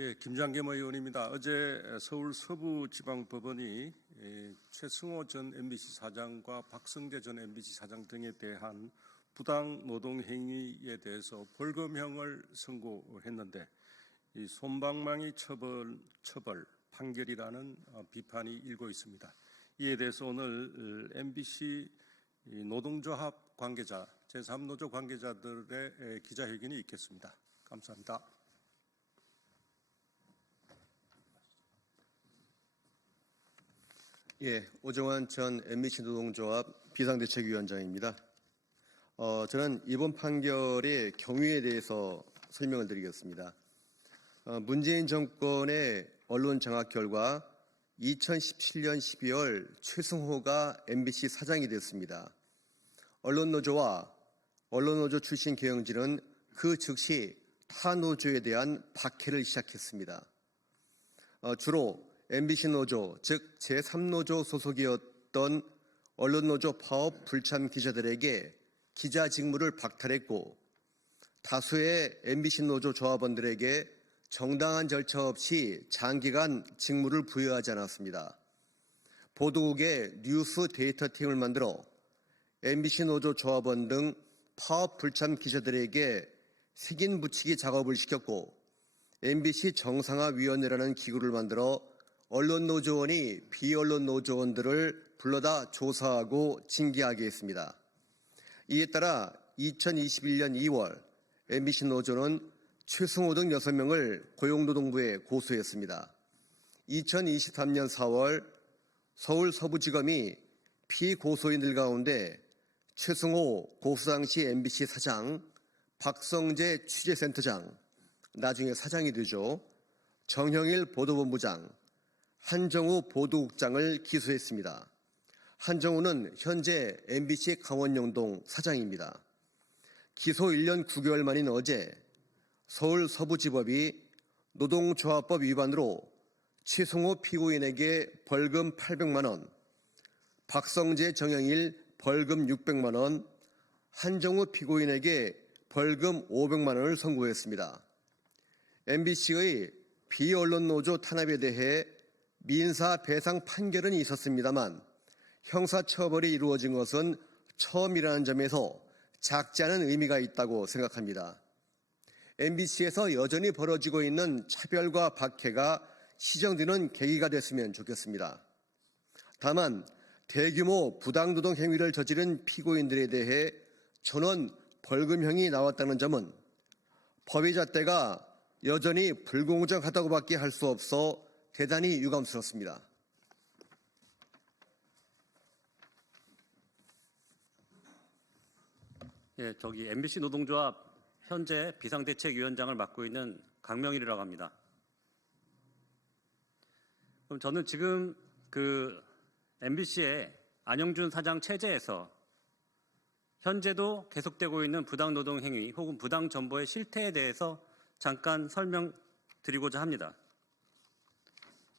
예, 김장겸 의원입니다. 어제 서울 서부지방법원이 최승호 전 MBC 사장과 박성재 전 MBC 사장 등에 대한 부당 노동 행위에 대해서 벌금형을 선고했는데 이 솜방망이 처벌 판결이라는 비판이 일고 있습니다. 이에 대해서 오늘 MBC 노동조합 관계자, 제3노조 관계자들의 기자회견이 있겠습니다. 감사합니다. 예, 오정환 전 MBC 노동조합 비상대책위원장입니다. 저는 이번 판결의 경위에 대해서 설명을 드리겠습니다. 문재인 정권의 언론 장악 결과 2017년 12월 최승호가 MBC 사장이 됐습니다. 언론노조와 언론노조 출신 경영진은 그 즉시 타 노조에 대한 박해를 시작했습니다. 주로 MBC 노조, 즉 제3노조 소속이었던 언론노조 파업 불참 기자들에게 기자 직무를 박탈했고 다수의 MBC 노조 조합원들에게 정당한 절차 없이 장기간 직무를 부여하지 않았습니다. 보도국에 뉴스 데이터 팀을 만들어 MBC 노조 조합원 등 파업 불참 기자들에게 색인 붙이기 작업을 시켰고 MBC 정상화위원회라는 기구를 만들어 언론노조원이 비언론노조원들을 불러다 조사하고 징계하게 했습니다. 이에 따라 2021년 2월 MBC 노조는 최승호 등 6명을 고용노동부에 고소했습니다. 2023년 4월 서울 서부지검이 피고소인들 가운데 최승호 고소 당시 MBC 사장, 박성재 취재센터장, 나중에 사장이 되죠. 정형일 보도본부장, 한정우 보도국장을 기소했습니다. 한정우는 현재 MBC 강원영동 사장입니다. 기소 1년 9개월 만인 어제 서울 서부지법이 노동조합법 위반으로 최승호 피고인에게 벌금 800만 원, 박성재 정형일 벌금 600만 원, 한정우 피고인에게 벌금 500만 원을 선고했습니다. MBC의 비언론노조 탄압에 대해 민사 배상 판결은 있었습니다만 형사처벌이 이루어진 것은 처음이라는 점에서 작지 않은 의미가 있다고 생각합니다. MBC에서 여전히 벌어지고 있는 차별과 박해가 시정되는 계기가 됐으면 좋겠습니다. 다만 대규모 부당노동 행위를 저지른 피고인들에 대해 전원 벌금형이 나왔다는 점은 법의 잣대가 여전히 불공정하다고밖에 할 수 없어 대단히 유감스럽습니다. 예, MBC 노동조합 현재 비상대책위원장을 맡고 있는 강명일이라고 합니다. 그럼 저는 지금 MBC의 안영준 사장 체제에서 현재도 계속되고 있는 부당노동 행위 혹은 부당정보의 실태에 대해서 잠깐 설명드리고자 합니다.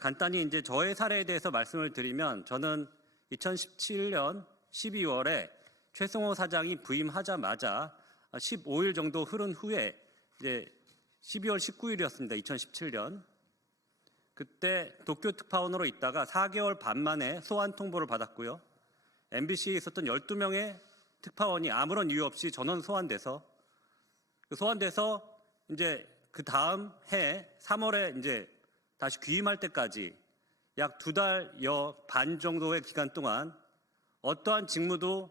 간단히 이제 저의 사례에 대해서 말씀을 드리면 저는 2017년 12월에 최승호 사장이 부임하자마자 15일 정도 흐른 후에 이제 12월 19일이었습니다. 2017년. 그때 도쿄 특파원으로 있다가 4개월 반 만에 소환 통보를 받았고요. MBC에 있었던 12명의 특파원이 아무런 이유 없이 전원 소환돼서 이제 그 다음 해 3월에 이제 다시 귀임할 때까지 약 2달여 반 정도의 기간 동안 어떠한 직무도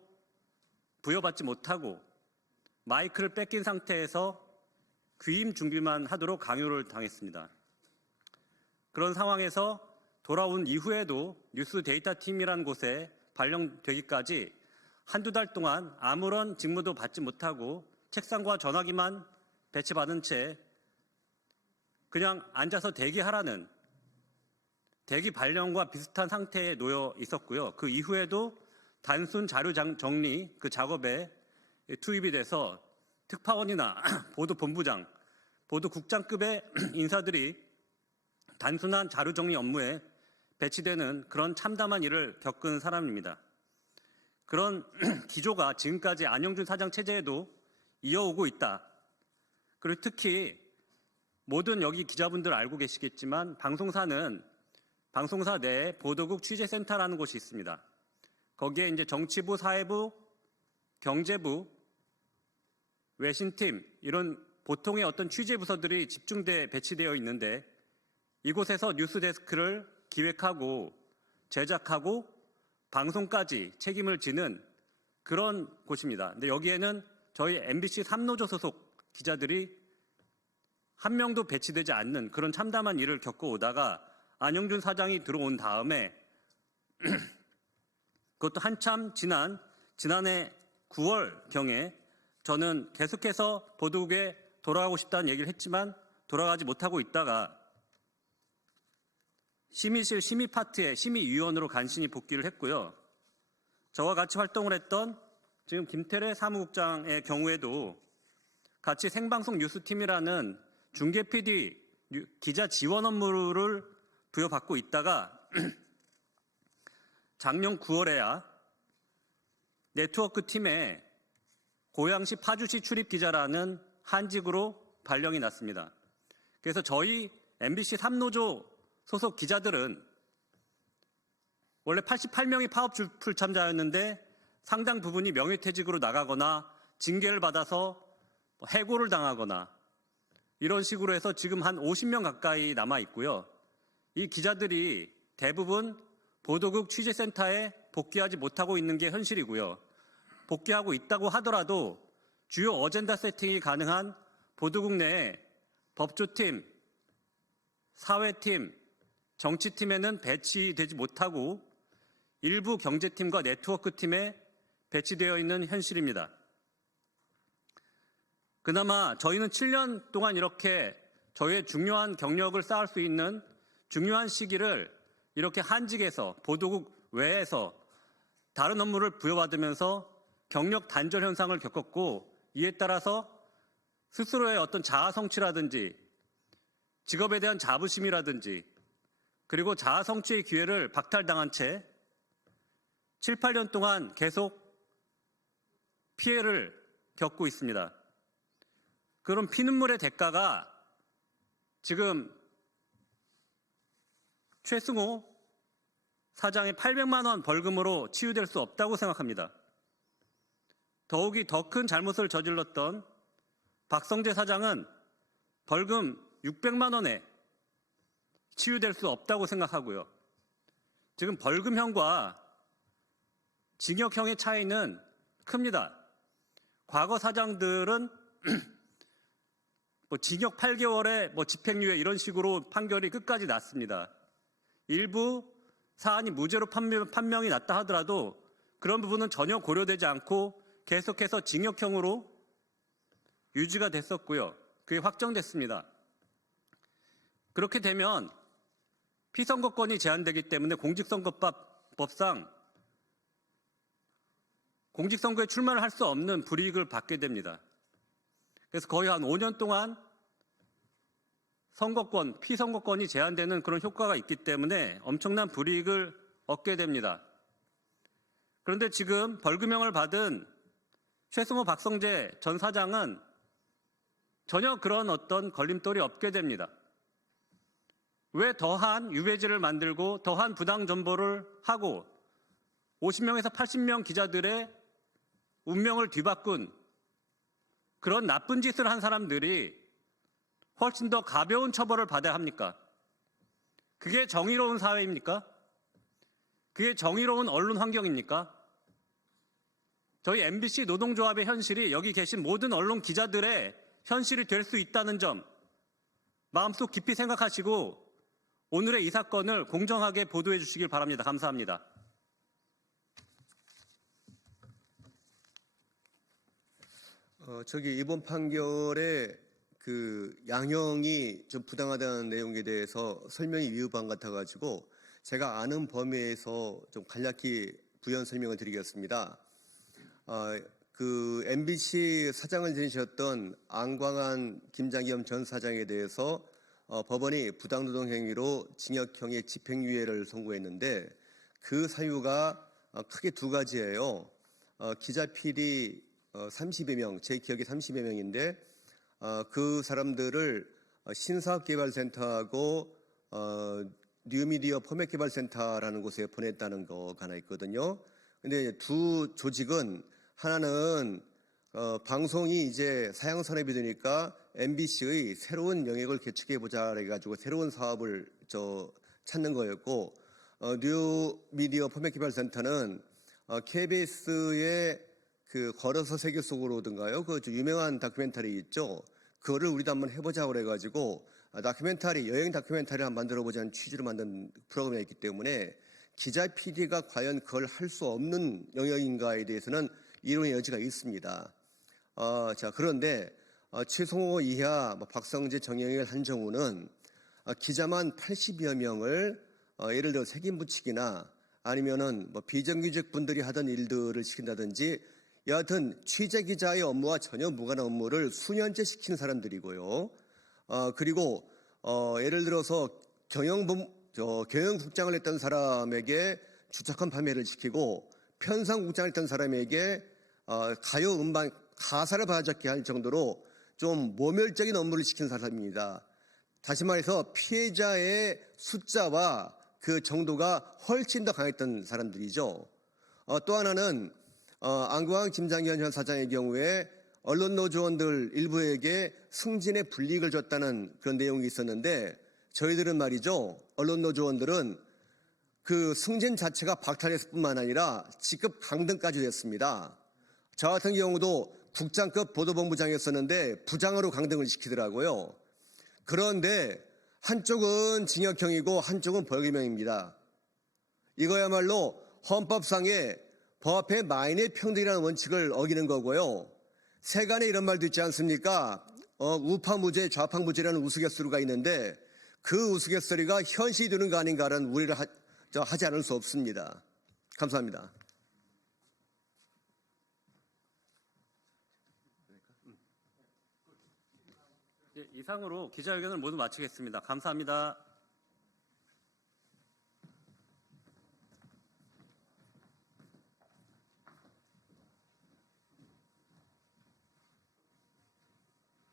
부여받지 못하고 마이크를 뺏긴 상태에서 귀임 준비만 하도록 강요를 당했습니다. 그런 상황에서 돌아온 이후에도 뉴스 데이터 팀이라는 곳에 발령되기까지 한두 달 동안 아무런 직무도 받지 못하고 책상과 전화기만 배치받은 채 그냥 앉아서 대기하라는 대기 발령과 비슷한 상태에 놓여 있었고요. 그 이후에도 단순 자료 정리 그 작업에 투입이 돼서 특파원이나 보도본부장, 보도국장급의 인사들이 단순한 자료 정리 업무에 배치되는 그런 참담한 일을 겪은 사람입니다. 그런 기조가 지금까지 안영준 사장 체제에도 이어오고 있다. 그리고 특히 모든 여기 기자분들 알고 계시겠지만 방송사 내에 보도국 취재센터라는 곳이 있습니다. 거기에 이제 정치부, 사회부, 경제부, 외신팀 이런 보통의 어떤 취재 부서들이 배치되어 있는데 이곳에서 뉴스데스크를 기획하고 제작하고 방송까지 책임을 지는 그런 곳입니다. 근데 여기에는 저희 MBC 3노조 소속 기자들이 한 명도 배치되지 않는 그런 참담한 일을 겪어오다가 안영준 사장이 들어온 다음에 그것도 한참 지난해 9월경에 저는 계속해서 보도국에 돌아가고 싶다는 얘기를 했지만 돌아가지 못하고 있다가 심의실 심의 파트에 심의위원으로 간신히 복귀를 했고요. 저와 같이 활동을 했던 지금 김태래 사무국장의 경우에도 같이 생방송 뉴스팀이라는 중계 PD 기자 지원 업무를 부여받고 있다가 작년 9월에야 네트워크 팀에 고양시 파주시 출입 기자라는 한직으로 발령이 났습니다. 그래서 저희 MBC 3노조 소속 기자들은 원래 88명이 파업 출참자였는데 상당 부분이 명예퇴직으로 나가거나 징계를 받아서 해고를 당하거나 이런 식으로 해서 지금 한 50명 가까이 남아 있고요. 이 기자들이 대부분 보도국 취재센터에 복귀하지 못하고 있는 게 현실이고요. 복귀하고 있다고 하더라도 주요 어젠다 세팅이 가능한 보도국 내에 법조팀, 사회팀, 정치팀에는 배치되지 못하고 일부 경제팀과 네트워크팀에 배치되어 있는 현실입니다. 그나마 저희는 7년 동안 이렇게 저희의 중요한 경력을 쌓을 수 있는 중요한 시기를 이렇게 한직에서 보도국 외에서 다른 업무를 부여받으면서 경력 단절 현상을 겪었고 이에 따라서 스스로의 어떤 자아 성취라든지 직업에 대한 자부심이라든지 그리고 자아 성취의 기회를 박탈당한 채 7, 8년 동안 계속 피해를 겪고 있습니다. 그런 피눈물의 대가가 지금 최승호 사장의 800만 원 벌금으로 치유될 수 없다고 생각합니다. 더욱이 더 큰 잘못을 저질렀던 박성재 사장은 벌금 600만 원에 치유될 수 없다고 생각하고요. 지금 벌금형과 징역형의 차이는 큽니다. 과거 사장들은 징역 8개월에 집행유예 이런 식으로 판결이 끝까지 났습니다. 일부 사안이 무죄로 판명이 났다 하더라도 그런 부분은 전혀 고려되지 않고 계속해서 징역형으로 유지가 됐었고요. 그게 확정됐습니다. 그렇게 되면 피선거권이 제한되기 때문에 공직선거법상 공직선거에 출마를 할 수 없는 불이익을 받게 됩니다. 그래서 거의 한 5년 동안 피선거권이 제한되는 그런 효과가 있기 때문에 엄청난 불이익을 얻게 됩니다. 그런데 지금 벌금형을 받은 최승호, 박성재 전 사장은 전혀 그런 어떤 걸림돌이 없게 됩니다. 왜 더한 유배지를 만들고 더한 부당 정보를 하고 50명에서 80명 기자들의 운명을 뒤바꾼 그런 나쁜 짓을 한 사람들이 훨씬 더 가벼운 처벌을 받아야 합니까? 그게 정의로운 사회입니까? 그게 정의로운 언론 환경입니까? 저희 MBC 노동조합의 현실이 여기 계신 모든 언론 기자들의 현실이 될 수 있다는 점 마음속 깊이 생각하시고 오늘의 이 사건을 공정하게 보도해 주시길 바랍니다. 감사합니다. 이번 판결에 그 양형이 좀 부당하다는 내용에 대해서 설명이 미흡한 것 같아가지고 제가 아는 범위에서 좀 간략히 부연 설명을 드리겠습니다. 그 MBC 사장을 지내셨던 안광한 김장겸 전 사장에 대해서 법원이 부당노동 행위로 징역형의 집행유예를 선고했는데 그 사유가 크게 두 가지예요. 기자 PD 30여 명, 제 기억에 30여 명인데 그 사람들을 신사업개발센터하고 뉴미디어 포맷개발센터라는 곳에 보냈다는 거가 하나 있거든요. 근데 두 조직은 하나는 방송이 이제 사양산업이 되니까 MBC의 새로운 영역을 개척해보자 해가지고 새로운 사업을 찾는 거였고, 뉴미디어 포맷개발센터는 KBS의 그 걸어서 세계 속으로든가요, 그 유명한 다큐멘터리 있죠. 그거를 우리도 한번 해보자 그래가지고 다큐멘터리, 여행 다큐멘터리를 한번 만들어보자는 취지로 만든 프로그램이었기 때문에 기자 PD가 과연 그걸 할 수 없는 영역인가에 대해서는 이론의 여지가 있습니다. 자, 그런데 최성호 이하, 박성재, 정영일, 한정우는 기자만 80여 명을 예를 들어 책임 붙이기나 아니면은 비정규직 분들이 하던 일들을 시킨다든지 여하튼 취재 기자의 업무와 전혀 무관한 업무를 수년째 시킨 사람들이고요. 그리고 예를 들어서 경영국장을 했던 사람에게 주택한 판매를 시키고 편성국장을 했던 사람에게 가요 음반 가사를 받아적게 할 정도로 좀 모멸적인 업무를 시킨 사람입니다. 다시 말해서 피해자의 숫자와 그 정도가 훨씬 더 강했던 사람들이죠. 또 하나는 안광 김장현 전 사장의 경우에 언론 노조원들 일부에게 승진의 불이익을 줬다는 그런 내용이 있었는데 저희들은 말이죠. 언론 노조원들은 그 승진 자체가 박탈했을 뿐만 아니라 직급 강등까지 됐습니다. 저 같은 경우도 국장급 보도본부장이었었는데 부장으로 강등을 시키더라고요. 그런데 한쪽은 징역형이고 한쪽은 벌금형입니다. 이거야말로 헌법상의 법의 만인의 평등이라는 원칙을 어기는 거고요. 세간에 이런 말도 있지 않습니까? 우파무죄, 좌파무죄라는 우스갯소리가 있는데 그 우스갯소리가 현실이 되는 거 아닌가라는 우려를 하지 않을 수 없습니다. 감사합니다. 이상으로 기자회견을 모두 마치겠습니다. 감사합니다.